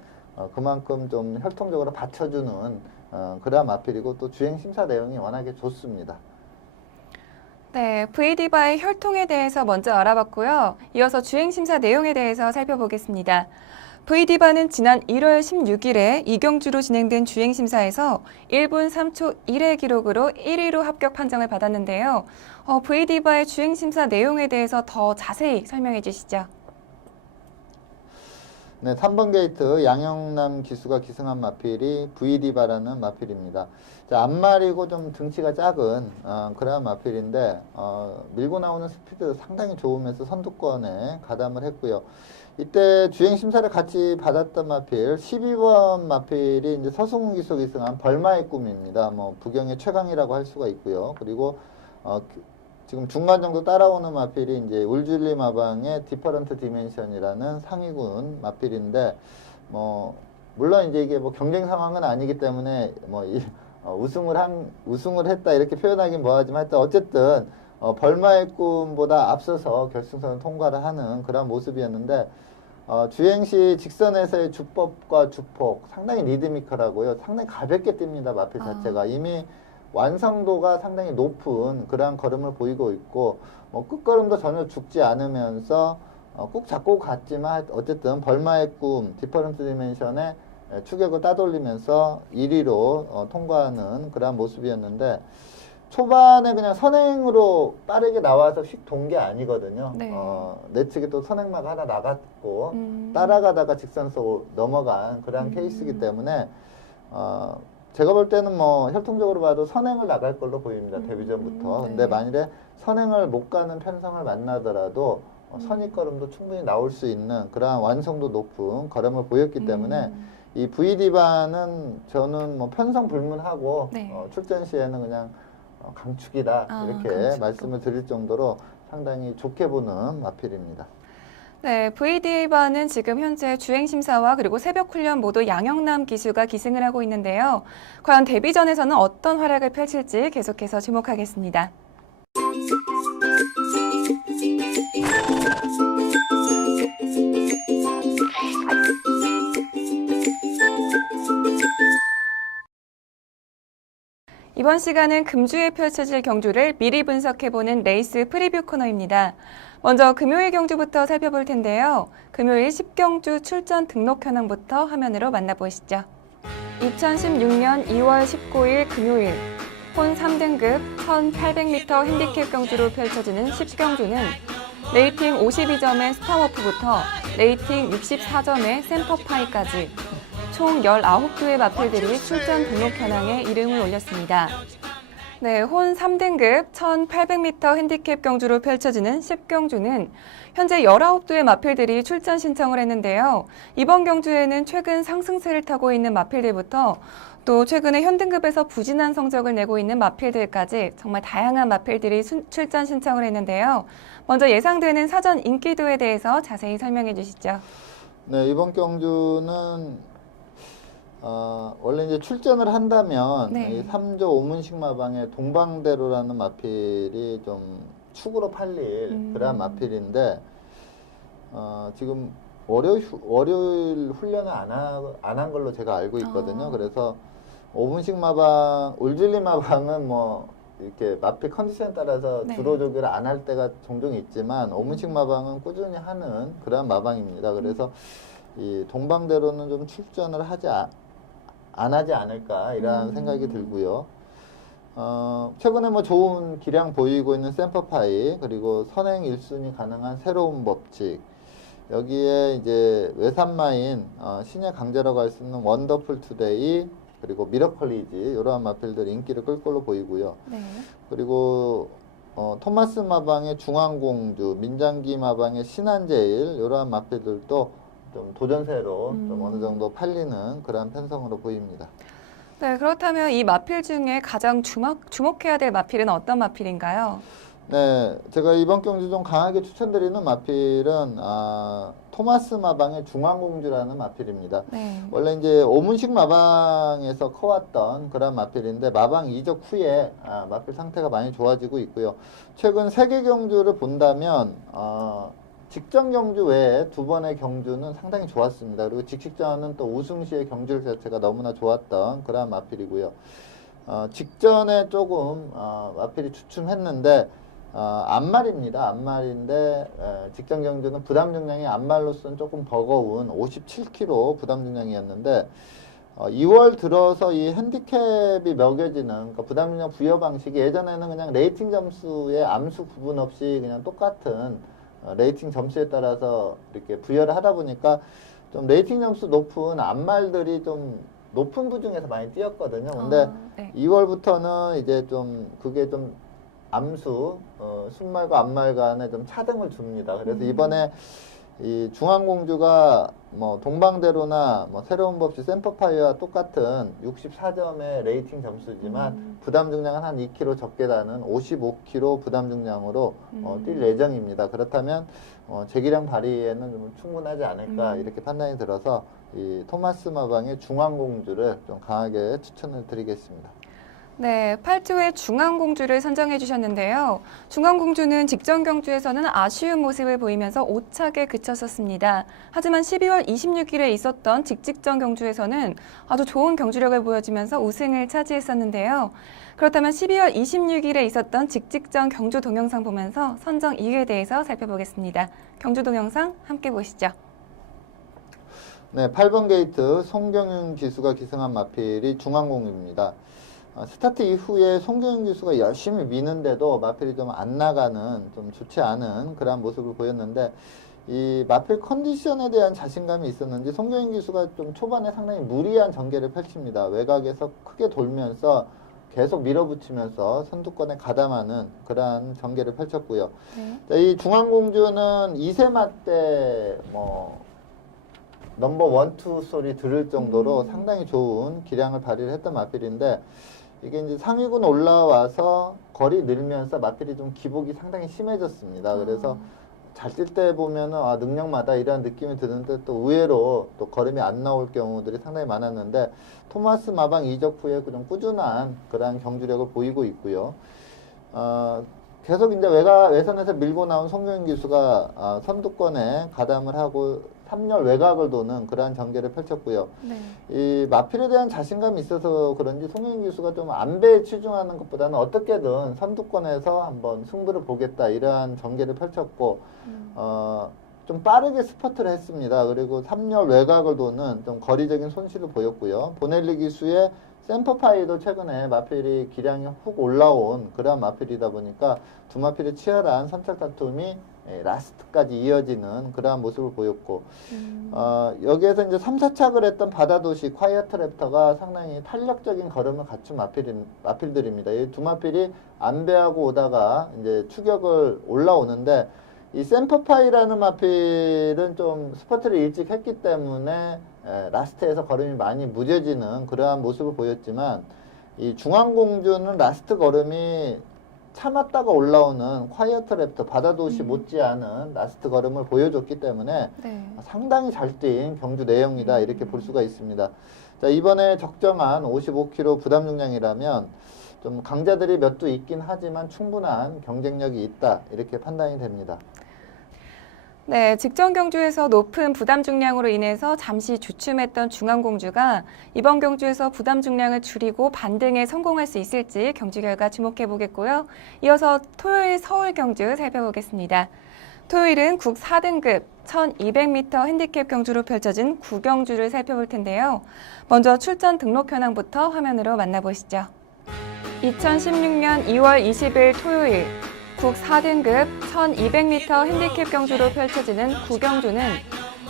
그만큼 좀 혈통적으로 받쳐주는 그런 마필이고 또 주행 심사 내용이 워낙에 좋습니다. 네, VD바의 혈통에 대해서 먼저 알아봤고요. 이어서 주행심사 내용에 대해서 살펴보겠습니다. VD바는 지난 1월 16일에 이경주로 진행된 주행심사에서 1분 3초 1의 기록으로 1위로 합격 판정을 받았는데요. VD바의 주행심사 내용에 대해서 더 자세히 설명해 주시죠. 네, 3번 게이트 양영남 기수가 기승한 마필이 VD바라는 마필입니다. 자, 앞말이고 좀 등치가 작은 그런 마필인데 밀고 나오는 스피드 상당히 좋으면서 선두권에 가담을 했고요. 이때 주행 심사를 같이 받았던 마필 12번 마필이 이제 서승훈 기수 기승한 벌마의 꿈입니다. 뭐 부경의 최강이라고 할 수가 있고요. 그리고 지금 중간 정도 따라오는 마필이 이제 울줄리 마방의 디퍼런트 디멘션이라는 상위군 마필인데 뭐 물론 이제 이게 뭐 경쟁 상황은 아니기 때문에 뭐 우승을 했다 이렇게 표현하긴 뭐하지만 하여튼 어쨌든 벌마의 꿈보다 앞서서 결승선을 통과를 하는 그런 모습이었는데 주행 시 직선에서의 주법과 주폭 상당히 리드미컬하고요. 상당히 가볍게 뜁니다. 마필 자체가 이미 완성도가 상당히 높은 그러한 걸음을 보이고 있고 뭐 끝걸음도 전혀 죽지 않으면서 꾹 잡고 갔지만 어쨌든 벌마의 꿈 디퍼런트 디멘션의 추격을 따돌리면서 1위로 통과하는 그러한 모습이었는데 초반에 그냥 선행으로 빠르게 나와서 휙 돈 게 아니거든요. 네. 내측에 또 선행마가 하나 나갔고 따라가다가 직선서 넘어간 그러한 케이스이기 때문에 제가 볼 때는 뭐 혈통적으로 봐도 선행을 나갈 걸로 보입니다. 데뷔전부터. 근데 만일에 선행을 못 가는 편성을 만나더라도 선입걸음도 충분히 나올 수 있는 그러한 완성도 높은 걸음을 보였기 때문에 이 VD바는 저는 뭐 편성 불문하고 출전 시에는 그냥 강축이다 이렇게 강축도. 말씀을 드릴 정도로 상당히 좋게 보는 마필입니다. 네, VD바는 지금 현재 주행심사와 그리고 새벽훈련 모두 양영남 기수가 기승을 하고 있는데요. 과연 데뷔전에서는 어떤 활약을 펼칠지 계속해서 주목하겠습니다. 이번 시간은 금주에 펼쳐질 경주를 미리 분석해보는 레이스 프리뷰 코너입니다. 먼저 금요일 경주부터 살펴볼 텐데요. 금요일 10경주 출전 등록 현황부터 화면으로 만나보시죠. 2016년 2월 19일 금요일 혼 3등급 1800m 핸디캡 경주로 펼쳐지는 10경주는 레이팅 52점의 스타워프부터 레이팅 64점의 샘퍼파이까지 총 19두의 마필들이 출전 등록 현황에 이름을 올렸습니다. 네, 혼 3등급 1800m 핸디캡 경주로 펼쳐지는 10경주는 현재 19두의 마필들이 출전 신청을 했는데요. 이번 경주에는 최근 상승세를 타고 있는 마필들부터 또 최근에 현등급에서 부진한 성적을 내고 있는 마필들까지 정말 다양한 마필들이 출전 신청을 했는데요. 먼저 예상되는 사전 인기도에 대해서 자세히 설명해 주시죠. 네, 이번 경주는 원래 이제 출전을 한다면 이 3조 오문식 마방의 동방대로라는 마필이 좀 축으로 팔릴 그런 마필인데 지금 월요일 훈련을 안 한 걸로 제가 알고 있거든요. 그래서 오문식 마방, 울질리 마방은 뭐 이렇게 마필 컨디션에 따라서 주로 조교를 안 할 때가 종종 있지만 오문식 마방은 꾸준히 하는 그런 마방입니다. 그래서 이 동방대로는 좀 출전을 안 하지 않을까 이런 생각이 들고요. 최근에 뭐 좋은 기량 보이고 있는 샘퍼파이 그리고 선행 1순위 가능한 새로운 법칙 여기에 이제 외산마인 신의 강자라고 할 수 있는 원더풀 투데이 그리고 미러컬리지 이러한 마필들이 인기를 끌 걸로 보이고요. 그리고 토마스 마방의 중앙공주, 민장기 마방의 신한제일 이러한 마필들도 좀 도전세로 좀 어느 정도 팔리는 그런 편성으로 보입니다. 네, 그렇다면 이 마필 중에 가장 주목해야 될 마필은 어떤 마필인가요? 네, 제가 이번 경주 좀 강하게 추천드리는 마필은 토마스 마방의 중앙공주라는 마필입니다. 네. 원래 이제 오문식 마방에서 커왔던 그런 마필인데 마방 이적 후에 마필 상태가 많이 좋아지고 있고요. 최근 세계 경주를 본다면 직전 경주 외에 두 번의 경주는 상당히 좋았습니다. 그리고 직식전은 또 우승 시의 경주 자체가 너무나 좋았던 그런 마필이고요. 직전에 조금 마필이 주춤했는데 암말입니다. 암말인데 직전 경주는 부담 중량이 암말로서는 조금 버거운 57kg 부담 중량이었는데 2월 들어서 이 핸디캡이 매겨지는 그러니까 부담 중량 부여 방식이 예전에는 그냥 레이팅 점수의 암수 구분 없이 그냥 똑같은 레이팅 점수에 따라서 이렇게 부여를 하다 보니까 좀 레이팅 점수 높은 암말들이 좀 높은 부중에서 많이 뛰었거든요. 근데 네. 2월부터는 이제 좀 그게 좀 암수, 순말과 암말 간에 좀 차등을 줍니다. 그래서 이번에 이 중앙공주가 뭐 동방대로나 뭐 새로운 법시 샘퍼파이어와 똑같은 64점의 레이팅 점수지만 부담 중량은 한 2kg 적게 나는 55kg 부담 중량으로 뛸 예정입니다. 그렇다면 재기량 발휘에는 좀 충분하지 않을까 이렇게 판단이 들어서 이 토마스 마방의 중앙공주를 좀 강하게 추천을 드리겠습니다. 네, 8조의 중앙공주를 선정해 주셨는데요. 중앙공주는 직전 경주에서는 아쉬운 모습을 보이면서 5착에 그쳤었습니다. 하지만 12월 26일에 있었던 직직전 경주에서는 아주 좋은 경주력을 보여주면서 우승을 차지했었는데요. 그렇다면 12월 26일에 있었던 직직전 경주 동영상 보면서 선정 이유에 대해서 살펴보겠습니다. 경주 동영상 함께 보시죠. 네, 8번 게이트 송경윤 기수가 기승한 마필이 중앙공주입니다. 스타트 이후에 송경윤 기수가 열심히 미는데도 마필이 좀 안 나가는 좀 좋지 않은 그런 모습을 보였는데 이 마필 컨디션에 대한 자신감이 있었는지 송경윤 기수가 좀 초반에 상당히 무리한 전개를 펼칩니다. 외곽에서 크게 돌면서 계속 밀어붙이면서 선두권에 가담하는 그러한 전개를 펼쳤고요. 자, 이 중앙공주는 2세마 때 넘버 1, 2 소리 들을 정도로 상당히 좋은 기량을 발휘를 했던 마필인데 이게 이제 상위군 올라와서 거리 늘면서 마필이 좀 기복이 상당히 심해졌습니다. 그래서 잘 뛸 때 보면은 능력마다 이런 느낌이 드는데 또 의외로 또 걸음이 안 나올 경우들이 상당히 많았는데 토마스 마방 이적 후에 좀 꾸준한 그러한 경주력을 보이고 있고요. 계속 이제 외선에서 밀고 나온 송경윤 기수가 선두권에 가담을 하고 3열 외곽을 도는 그러한 전개를 펼쳤고요. 네. 이 마필에 대한 자신감이 있어서 그런지 송경윤 기수가 좀 안배에 치중하는 것보다는 어떻게든 선두권에서 한번 승부를 보겠다 이러한 전개를 펼쳤고 좀 빠르게 스퍼트를 했습니다. 그리고 3열 외곽을 도는 좀 거리적인 손실을 보였고요. 보넬리 기수의 샘퍼파이도 최근에 마필이 기량이 훅 올라온 그런 마필이다 보니까 두 마필의 치열한 선착 다툼이 라스트까지 이어지는 그러한 모습을 보였고 여기에서 이제 3, 4착을 했던 바다도시 콰이어트 랩터가 상당히 탄력적인 걸음을 갖춘 마필들입니다. 이 두 마필이 안배하고 오다가 이제 추격을 올라오는데 이 샘퍼파이라는 마필은 좀 스퍼트를 일찍 했기 때문에 라스트에서 걸음이 많이 무뎌지는 그러한 모습을 보였지만 이 중앙공주는 라스트 걸음이 참았다가 올라오는 콰이어트 랩터 바다도시 못지않은 라스트 걸음을 보여줬기 때문에 상당히 잘 뛴 경주 내용이다 이렇게 볼 수가 있습니다. 자, 이번에 적정한 55kg 부담 중량이라면 좀 강자들이 몇 두 있긴 하지만 충분한 경쟁력이 있다 이렇게 판단이 됩니다. 네, 직전 경주에서 높은 부담 중량으로 인해서 잠시 주춤했던 중앙공주가 이번 경주에서 부담 중량을 줄이고 반등에 성공할 수 있을지 경주 결과 주목해 보겠고요. 이어서 토요일 서울 경주 살펴보겠습니다. 토요일은 국 4등급 1200m 핸디캡 경주로 펼쳐진 구경주를 살펴볼 텐데요. 먼저 출전 등록 현황부터 화면으로 만나보시죠. 2016년 2월 20일 토요일 국 4등급 1200m 핸디캡 경주로 펼쳐지는 구경주는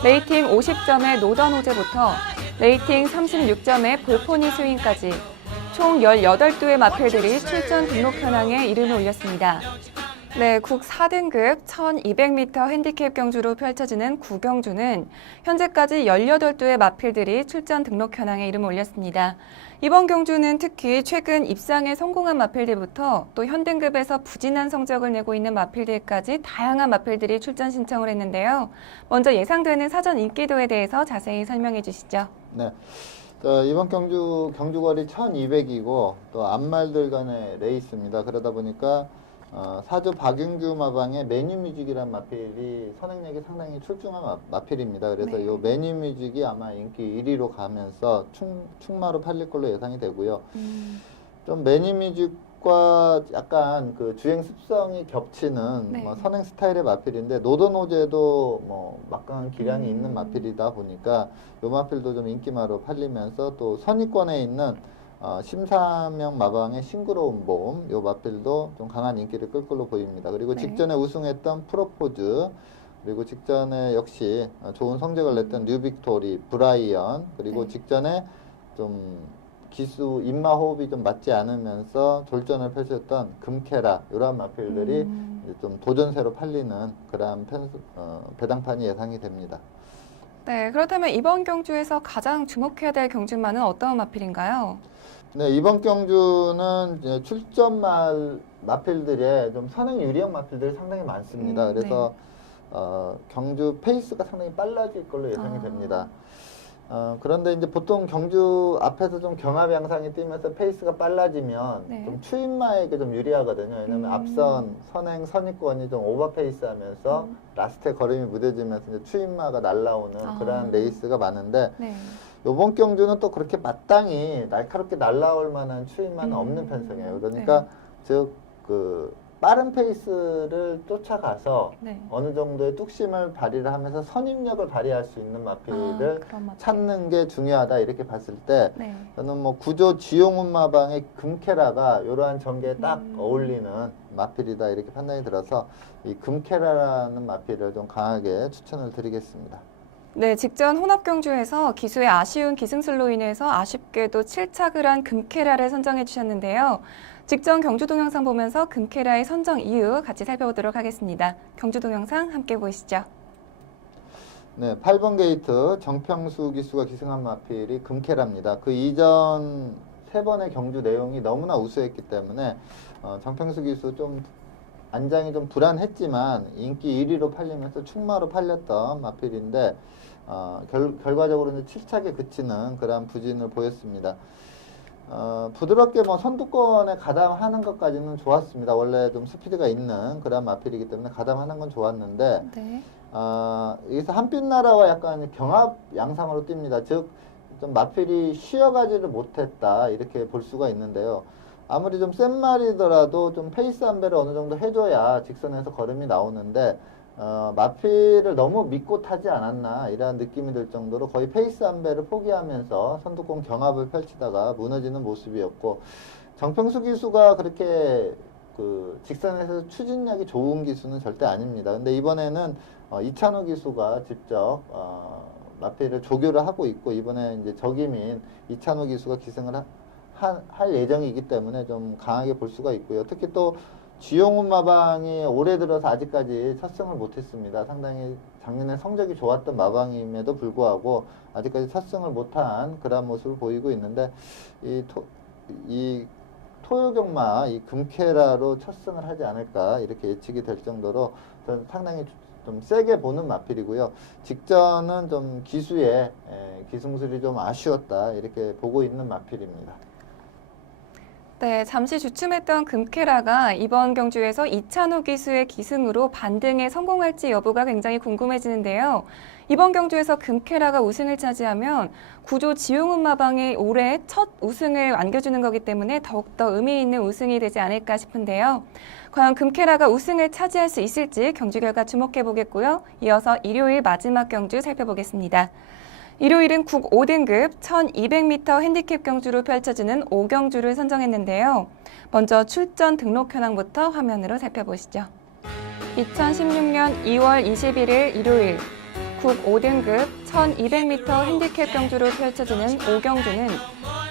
레이팅 50점의 노던 호재부터 레이팅 36점의 볼포니 스윙까지 총 18두의 마필들이 출전 등록 현황에 이름을 올렸습니다. 네, 국 4등급 1200m 핸디캡 경주로 펼쳐지는 구경주는 현재까지 18두의 마필들이 출전 등록 현황에 이름을 올렸습니다. 이번 경주는 특히 최근 입상에 성공한 마필들부터 또 현등급에서 부진한 성적을 내고 있는 마필들까지 다양한 마필들이 출전 신청을 했는데요. 먼저 예상되는 사전 인기도에 대해서 자세히 설명해 주시죠. 네. 이번 경주거리 1200이고 또 앞말들 간의 레이스입니다. 그러다 보니까 사주 박윤규 마방의 매니뮤직이란 마필이 선행력이 상당히 출중한 마필입니다. 그래서 네. 이 매니뮤직이 아마 인기 1위로 가면서 충마로 팔릴 걸로 예상이 되고요. 좀 매니뮤직과 약간 그 주행 습성이 겹치는 네. 뭐 선행 스타일의 마필인데 노도노제도 뭐 막강한 기량이 있는 마필이다 보니까 이 마필도 좀 인기마로 팔리면서 또 선위권에 있는 심사명 마방의 싱그러운 봄, 요 마필도 좀 강한 인기를 끌 걸로 보입니다. 그리고 네. 직전에 우승했던 프로포즈, 그리고 직전에 역시 좋은 성적을 냈던 뉴빅토리, 브라이언, 그리고 네. 직전에 좀 기수 입마 호흡이 좀 맞지 않으면서 졸전을 펼쳤던 금케라, 이러한 마필들이 이제 좀 도전세로 팔리는 그러한 배당판이 예상이 됩니다. 네, 그렇다면 이번 경주에서 가장 주목해야 될 경주마는 어떤 마필인가요? 네, 이번 경주는 이제 출전 마필들의 좀 선행 유리형 마필들이 상당히 많습니다. 그래서 경주 페이스가 상당히 빨라질 걸로 예상이 됩니다. 그런데 이제 보통 경주 앞에서 좀 경합 양상이 뛰면서 페이스가 빨라지면 네. 좀 추임마에게 좀 유리하거든요. 왜냐면 앞선 선행 선입권이 좀 오버페이스 하면서 라스트에 걸음이 무뎌지면서 이제 추임마가 날라오는 그러한 레이스가 많은데 네. 요번 경주는 또 그렇게 마땅히 날카롭게 날라올 만한 추임마는 없는 편성이에요. 그러니까 즉 그 빠른 페이스를 쫓아가서 네. 어느 정도의 뚝심을 발휘를 하면서 선입력을 발휘할 수 있는 마필을 그런 마필. 찾는 게 중요하다 이렇게 봤을 때 네. 저는 뭐 구조 지용훈 마방의 금케라가 이러한 전개에 딱 어울리는 마필이다 이렇게 판단이 들어서 이 금케라라는 마필을 좀 강하게 추천을 드리겠습니다. 네, 직전 혼합 경주에서 기수의 아쉬운 기승술로 인해서 아쉽게도 7착을 한 금케라를 선정해 주셨는데요. 직전 경주 동영상 보면서 금케라의 선정 이유 같이 살펴보도록 하겠습니다. 경주 동영상 함께 보시죠. 네, 8번 게이트 정평수 기수가 기승한 마필이 금케라입니다. 그 이전 3번의 경주 내용이 너무나 우수했기 때문에 정평수 기수 좀 안장이 좀 불안했지만 인기 1위로 팔리면서 충마로 팔렸던 마필인데 결과적으로 이제 7착에 그치는 그러한 부진을 보였습니다. 부드럽게 뭐 선두권에 가담하는 것까지는 좋았습니다. 원래 좀 스피드가 있는 그런 마필이기 때문에 가담하는 건 좋았는데 네. 여기서 한빛나라와 약간 경합 양상으로 뜁니다. 즉 좀 마필이 쉬어가지를 못했다 이렇게 볼 수가 있는데요. 아무리 좀 센 말이더라도 좀 페이스 안배를 어느 정도 해줘야 직선에서 걸음이 나오는데 마필을 너무 믿고 타지 않았나 이런 느낌이 들 정도로 거의 페이스 안배를 포기하면서 선두권 경합을 펼치다가 무너지는 모습이었고 정평수 기수가 그렇게 그 직선에서 추진력이 좋은 기수는 절대 아닙니다. 근데 이번에는 이찬호 기수가 직접 마필을 조교를 하고 있고 이번에 이제 적임인 이찬호 기수가 기승을 할 예정이기 때문에 좀 강하게 볼 수가 있고요. 특히 또 지용훈 마방이 올해 들어서 아직까지 첫 승을 못했습니다. 상당히 작년에 성적이 좋았던 마방임에도 불구하고 아직까지 첫 승을 못한 그런 모습을 보이고 있는데 이 토요경마 이 금케라로 첫 승을 하지 않을까 이렇게 예측이 될 정도로 저는 상당히 좀 세게 보는 마필이고요. 직전은 좀 기승술이 좀 아쉬웠다 이렇게 보고 있는 마필입니다. 네, 잠시 주춤했던 금케라가 이번 경주에서 이찬호 기수의 기승으로 반등에 성공할지 여부가 굉장히 궁금해지는데요. 이번 경주에서 금케라가 우승을 차지하면 구조 지용훈 마방이 올해 첫 우승을 안겨주는 거기 때문에 더욱더 의미 있는 우승이 되지 않을까 싶은데요. 과연 금케라가 우승을 차지할 수 있을지 경주 결과 주목해 보겠고요. 이어서 일요일 마지막 경주 살펴보겠습니다. 일요일은 국 5등급 1200m 핸디캡 경주로 펼쳐지는 5경주를 선정했는데요. 먼저 출전 등록 현황부터 화면으로 살펴보시죠. 2016년 2월 21일 일요일 국 5등급 1200m 핸디캡 경주로 펼쳐지는 5경주는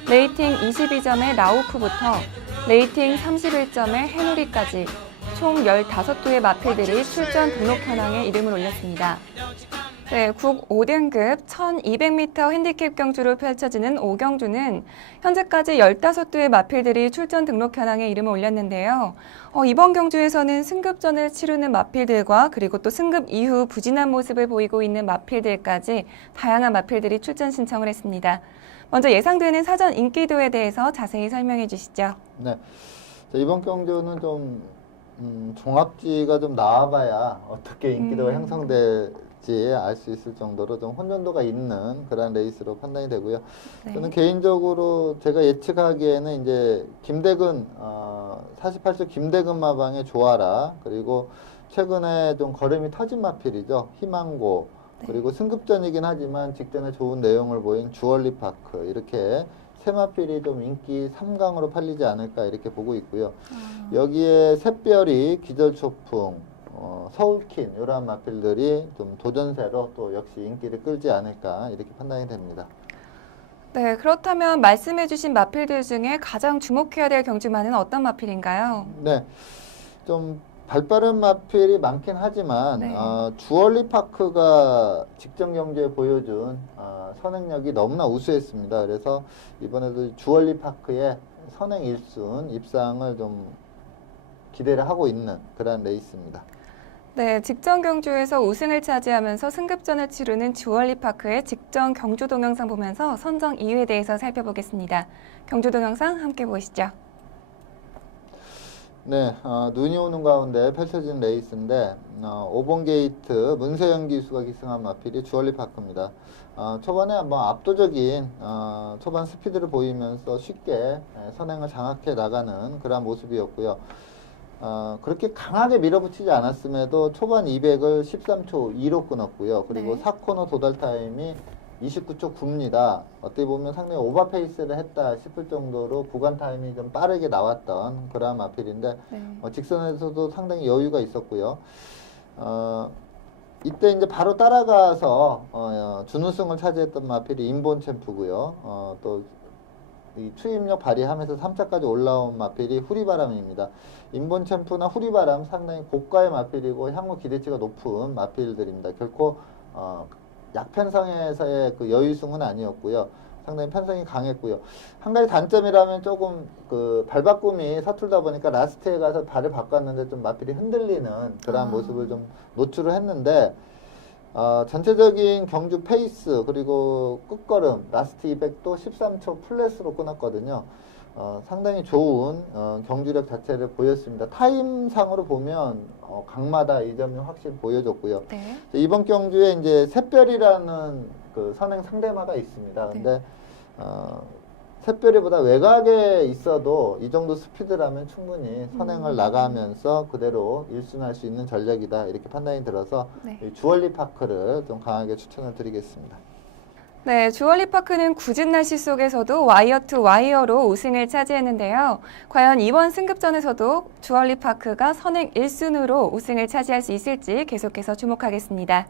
레이팅 22점의 라우프부터 레이팅 31점의 해누리까지 총 15도의 마필들이 출전 등록 현황에 이름을 올렸습니다. 네, 국 5등급 1200m 핸디캡 경주로 펼쳐지는 5경주는 현재까지 15도의 마필들이 출전 등록 현황에 이름을 올렸는데요. 이번 경주에서는 승급전을 치르는 마필들과 그리고 또 승급 이후 부진한 모습을 보이고 있는 마필들까지 다양한 마필들이 출전 신청을 했습니다. 먼저 예상되는 사전 인기도에 대해서 자세히 설명해 주시죠. 네, 자, 이번 경주는 좀 종합지가 좀 나와봐야 어떻게 인기도가 형성될지 알 수 있을 정도로 좀 혼돈도가 있는 그런 레이스로 판단이 되고요. 네. 저는 개인적으로 제가 예측하기에는 이제 김대근 48초 김대근 마방의 조아라, 그리고 최근에 좀 걸음이 터진 마필이죠. 희망고, 그리고 승급전이긴 하지만 직전에 좋은 내용을 보인 주얼리파크, 이렇게 세 마필이 좀 인기 3강으로 팔리지 않을까 이렇게 보고 있고요. 여기에 샛별이, 기절초풍, 서울킨 이러한 마필들이 좀 도전세로 또 역시 인기를 끌지 않을까 이렇게 판단이 됩니다. 네, 그렇다면 말씀해 주신 마필들 중에 가장 주목해야 될 경주마는 어떤 마필인가요? 네, 좀 발빠른 마필이 많긴 하지만 네. 주얼리파크가 직전 경주에 보여준 선행력이 너무나 우수했습니다. 그래서 이번에도 주얼리파크의 선행 1순 입상을 좀 기대를 하고 있는 그런 레이스입니다. 네, 직전 경주에서 우승을 차지하면서 승급전을 치르는 주얼리파크의 직전 경주 동영상 보면서 선정 이유에 대해서 살펴보겠습니다. 경주 동영상 함께 보시죠. 네, 눈이 오는 가운데 펼쳐진 레이스인데 5번 게이트 문세영 기수가 기승한 마필이 주얼리파크입니다. 초반에 한번 압도적인 초반 스피드를 보이면서 쉽게 선행을 장악해 나가는 그런 모습이었고요. 그렇게 강하게 밀어붙이지 않았음에도 초반 200을 13초 2로 끊었고요. 그리고 네. 4코너 도달 타임이 29초 9입니다. 어떻게 보면 상당히 오버페이스를 했다 싶을 정도로 구간 타임이 좀 빠르게 나왔던 그런 마필인데 네. 직선에서도 상당히 여유가 있었고요. 이때 이제 바로 따라가서 준우승을 차지했던 마필이 인본 챔프고요. 또 이 추임력 발휘하면서 3차까지 올라온 마필이 후리바람입니다. 인본 챔프나 후리바람 상당히 고가의 마필이고 향후 기대치가 높은 마필들입니다. 결코 약편성에서의 그 여유승은 아니었고요. 상당히 편성이 강했고요. 한 가지 단점이라면 조금 그 발바꿈이 서툴다 보니까 라스트에 가서 발을 바꿨는데 좀 마필이 흔들리는 그러한 모습을 좀 노출을 했는데 전체적인 경주 페이스 그리고 끝걸음 라스트 200도 13초 플랫으로 끊었거든요. 상당히 좋은 경주력 자체를 보였습니다. 타임상으로 보면 강마다 이 점이 확실히 보여줬고요. 네. 이번 경주에 이제 샛별이라는 그 선행 상대마가 있습니다. 근데 샛별이보다 외곽에 있어도 이 정도 스피드라면 충분히 선행을 나가면서 그대로 1순할 수 있는 전략이다 이렇게 판단이 들어서 네. 이 주얼리파크를 좀 강하게 추천을 드리겠습니다. 네, 주얼리파크는 굳은 날씨 속에서도 와이어 투 와이어로 우승을 차지했는데요. 과연 이번 승급전에서도 주얼리파크가 선행 1순으로 우승을 차지할 수 있을지 계속해서 주목하겠습니다.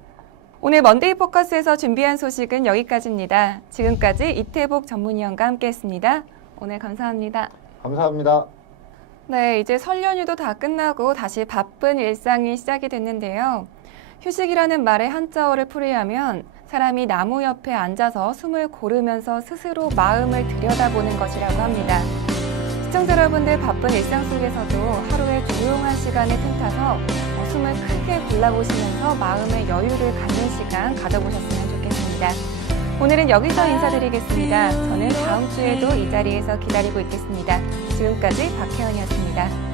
오늘 먼데이 포커스에서 준비한 소식은 여기까지입니다. 지금까지 이태복 전문위원과 함께했습니다. 오늘 감사합니다. 감사합니다. 네, 이제 설 연휴도 다 끝나고 다시 바쁜 일상이 시작이 됐는데요. 휴식이라는 말의 한자어를 풀이하면 사람이 나무 옆에 앉아서 숨을 고르면서 스스로 마음을 들여다보는 것이라고 합니다. 시청자 여러분들 바쁜 일상 속에서도 하루에 조용한 시간을 틈타서 숨을 크게 골라보시면서 마음의 여유를 갖는 시간 가져보셨으면 좋겠습니다. 오늘은 여기서 인사드리겠습니다. 저는 다음 주에도 이 자리에서 기다리고 있겠습니다. 지금까지 박혜원이었습니다.